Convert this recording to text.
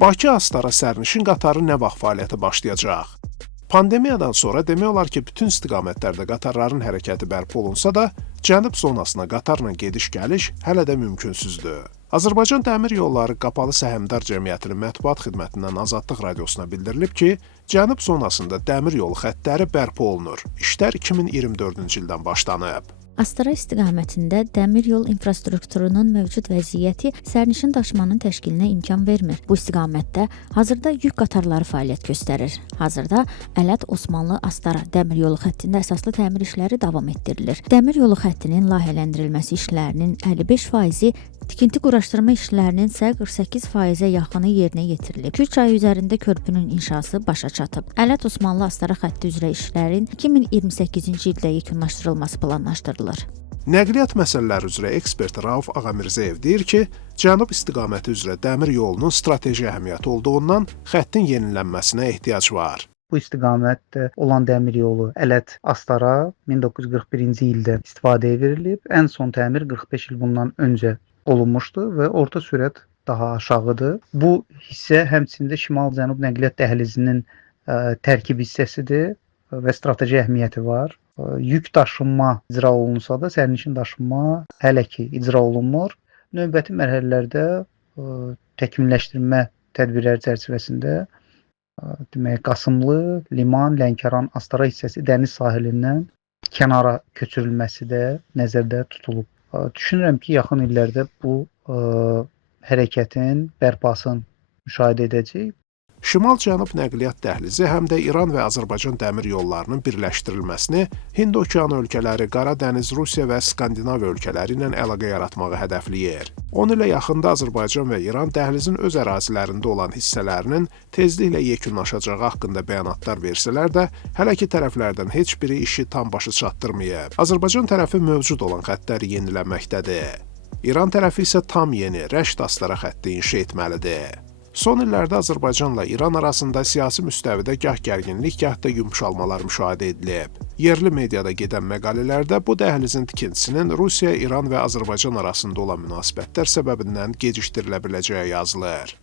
Bakı-Astara sərnişin qatarı nə vaxt fəaliyyətə başlayacaq? Pandemiyadan sonra demək olar ki, bütün istiqamətlərdə qatarların hərəkəti bərpa olunsa da, cənub zonasına qatarla gediş-gəliş hələ də mümkünsüzdür. Azərbaycan Dəmir Yolları Qapalı Səhmdar Cəmiyyətinin mətbuat xidmətindən Azadlıq Radiosuna bildirilib ki, cənub zonasında dəmir yolu xəttləri bərpa olunur. İşlər 2024-cü ildən başlanıb. Astara istiqamətində dəmir yol infrastrukturunun mövcud vəziyyəti sərnişin daşımanın təşkilinə imkan vermir. Bu istiqamətdə hazırda yük qatarları fəaliyyət göstərir. Hazırda Ələt Osmanlı Astara dəmir yolu xəttində əsaslı təmir işləri davam etdirilir. Dəmir yolu xəttinin layihələndirilməsi işlərinin 55%-i, tikinti quraşdırma işlərinin isə 48%-ə yaxını yerinə yetirilib. Kür çayı üzərində körpünün inşası başa çatıb. Ələt Osmanlı Astara xətti üzrə işlərin 2028-ci ildə yekunlaşdırılması planlaşdırılır. Nəqliyyat məsələləri üzrə ekspert Rauf Ağamirzayev deyir ki, cənub istiqaməti üzrə dəmir yolunun strateji əhəmiyyəti olduğundan xəttin yenilənməsinə ehtiyac var. Bu istiqamətdə olan dəmir yolu Ələt-Astara 1941-ci ildə istifadəyə verilib. Ən son təmir 45 il bundan öncə olunmuşdu və orta sürət daha aşağıdır. Bu hissə həmçində şimal-cənub nəqliyyat dəhlizinin tərkib hissəsidir və strateji əhəmiyyəti var. Yük daşınma icra olunsa da, sərnişin daşınma hələ ki icra olunmur. Növbəti mərhələlərdə təkmilləşdirmə tədbirləri çərçivəsində demək Qasımlı, Liman, Lənkəran, Astara hissəsi dəniz sahilindən kənara köçürülməsi də nəzərdə tutulub. Düşünürəm ki, yaxın illərdə bu hərəkətin bərpasını müşahidə edəcəyik. Şimal-Cənub nəqliyyat dəhlizi həm də İran və Azərbaycan dəmir yollarının birləşdirilməsini Hind okeanı ölkələri, Qara dəniz, Rusiya və Skandinav ölkələri ilə əlaqə yaratmağı hədəfləyir. 10 ilə yaxında Azərbaycan və İran dəhlizin öz ərazilərində olan hissələrinin tezliklə yekunlaşacağı haqqında bəyanatlar versələr də, hələ ki tərəflərdən heç biri işi tam başa çatdırmayıb. Azərbaycan tərəfi mövcud olan xəttləri yenilənməkdədir. İran tərəfi isə tam yeni Rəşd-Astara xətti inşa etməlidir. Son illərdə Azərbaycanla İran arasında siyasi müstəvidə gah gərginlik, gah da yumşalmalar müşahidə edilib. Yerli mediada gedən məqalələrdə bu dəhlizin tikintisinin Rusiya, İran və Azərbaycan arasında olan münasibətlər səbəbindən gecikdirilə biləcəyi yazılır.